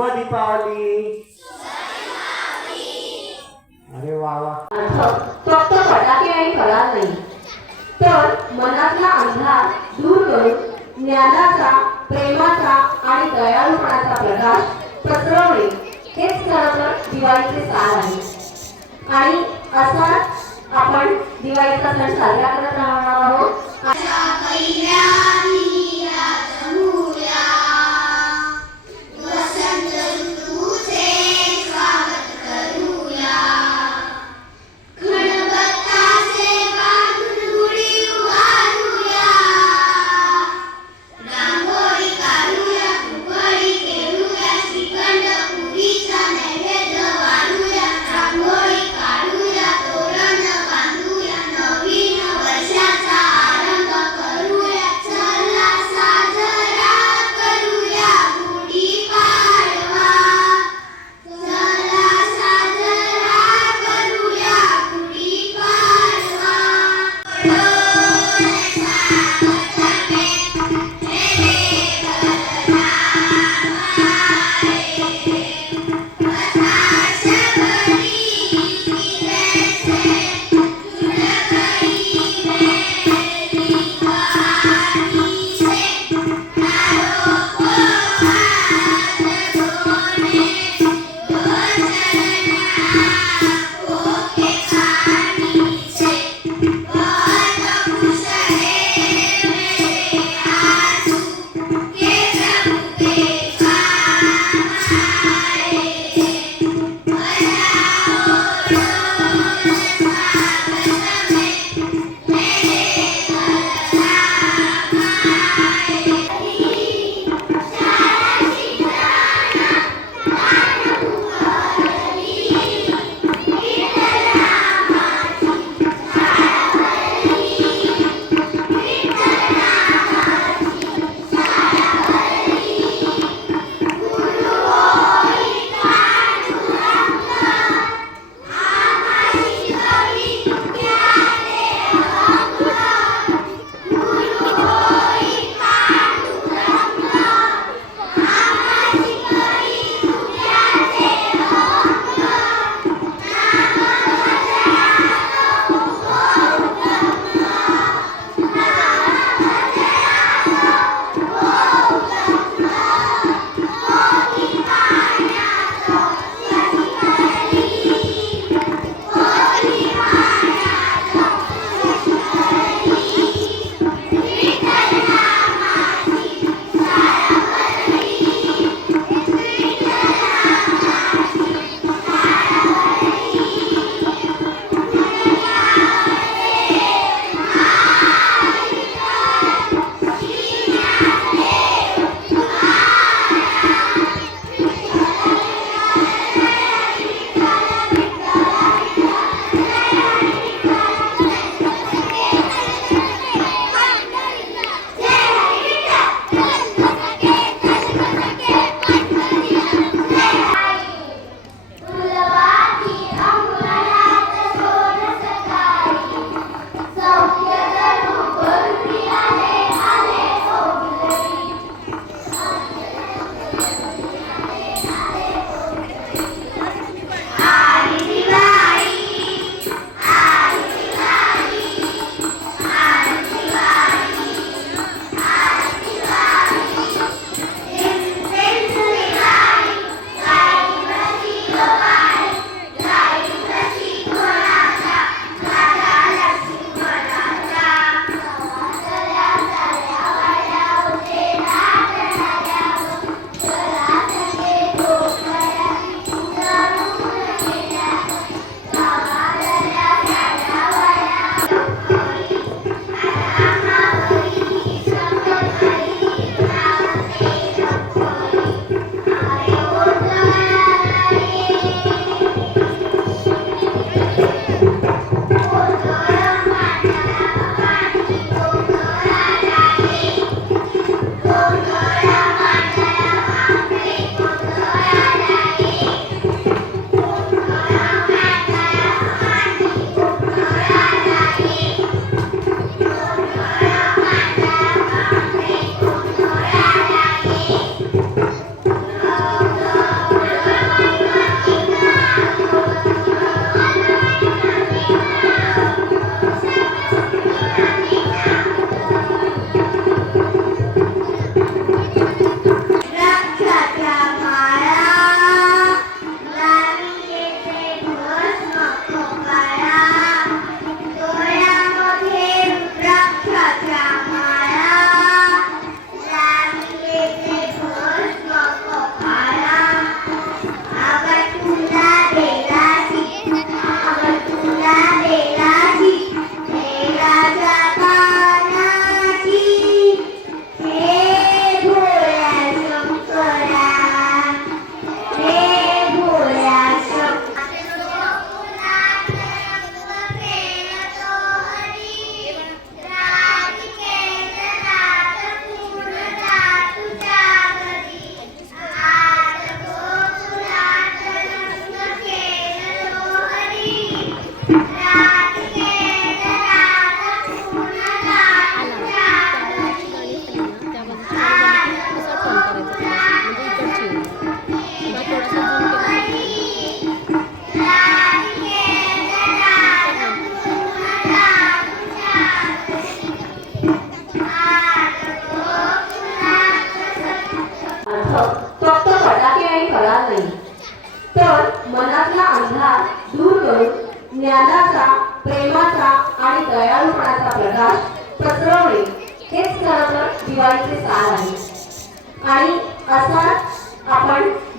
शुभ दीपावली? अरे वा फक्त फटाके आणि फरार नाही तर मनातला अंधार दूर करून ज्ञानाचा प्रेमाचा आणि दयाळूपणाचा प्रकाश पसरवणे हेच खरं तर दिवाळीचे सार आहे. आणि असा आपण दिवाळीचा सण साजरा करत राहणार आहोत.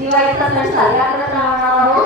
జీవైతే అసలు సరిగా రావడం